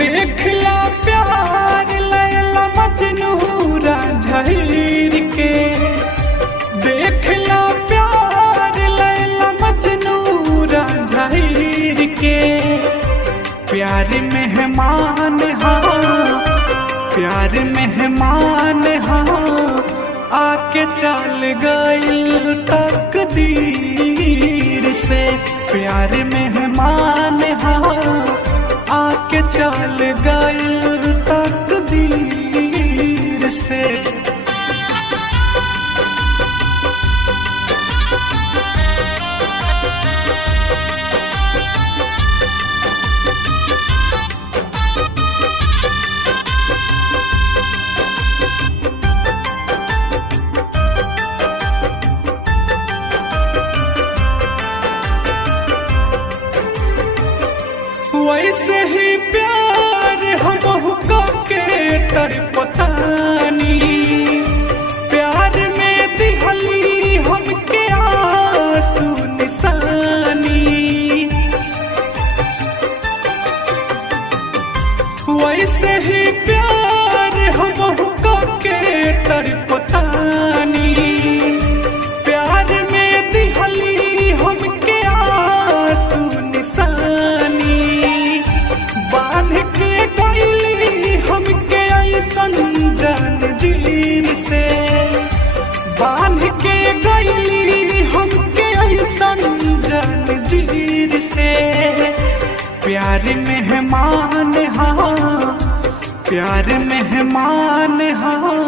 देखला प्यार लैला मजनू रांझीर के, देखला प्यार लैला मजनू रांझीर के। प्यार मेहमान हाँ, प्यार मेहमान हाँ, आके चल गइल तकदीर से। प्यार मेहमान हाँ, आके चल गइल तकदीर से। वैसे ही प्यार हमहु के तड़पतानी, प्यार में दिहली हमके आंसू निशानी। वैसे ही प्यार हमहु के तड़पतानी, प्यार में दिहली हमके आंसू निशानी। बांध के गइली हमके ऐसन जंजीर से, बांध के गइली हमके ऐसन जंजीर से। प्यार मेहमान हाँ, प्यार मेहमान हाँ,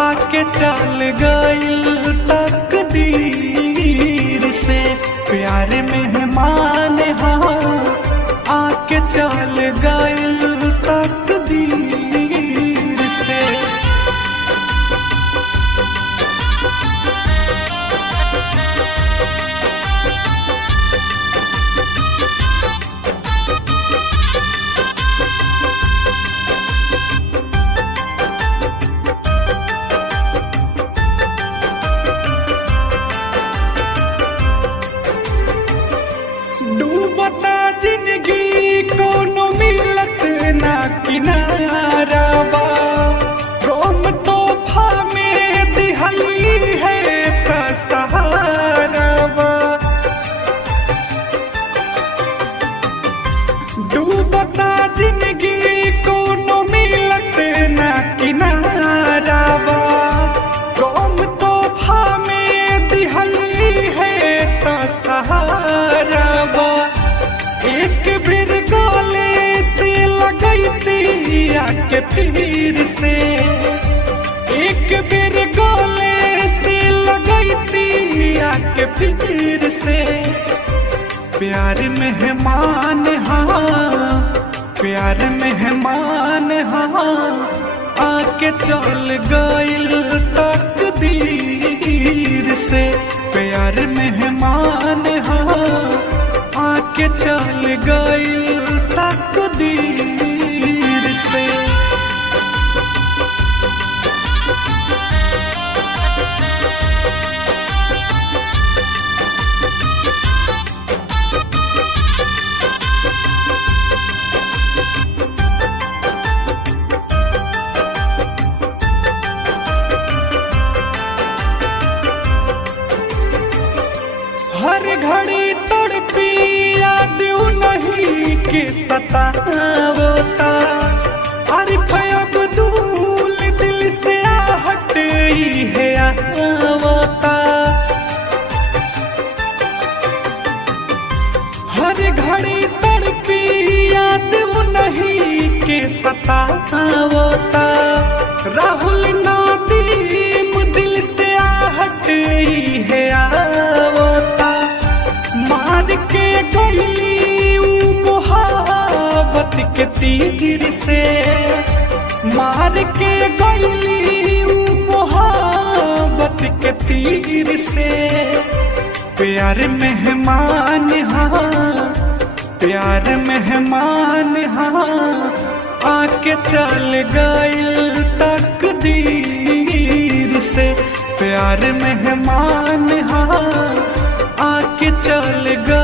आके चल गइल तकदीर से। प्यार मेहमान हाँ, आके चल गइल तकदीर से। डूबता जिंदगी कोनो मिलत ना किनारा बा, गम तोहफा में दिहली है त सहारा बा। डूबता जिंदगी कोनो मिलत ना किनारा बा, गम तोहफा में दिहली है त सहारा बा। एक बेर गले से लगैती आके फिर से, एक बेर गले से लगैती आके फिर से। प्यार मेहमान हाँ, प्यार मेहमान हाँ, आके चल गइल तकदीर से। प्यार मेहमान हाँ, आके चल गइल तकदीर से। हर घड़ी तड़पी याद नहीं के सतावता, आरिफ अब्दुल दिल से आहट है आवता। हर घड़ी तड़पी याद नहीं के सतावता, राहुल नादीम दिल से आहट है आवता। मार के गइली ऊ मोहब्बत के तीर से, मार के गइली ऊ मोहब्बत के तीर से। प्यार मेहमान हाँ, प्यार मेहमान हाँ, आके चल गइल तकदीर से। प्यार मेहमान हाँ, आके चल गइल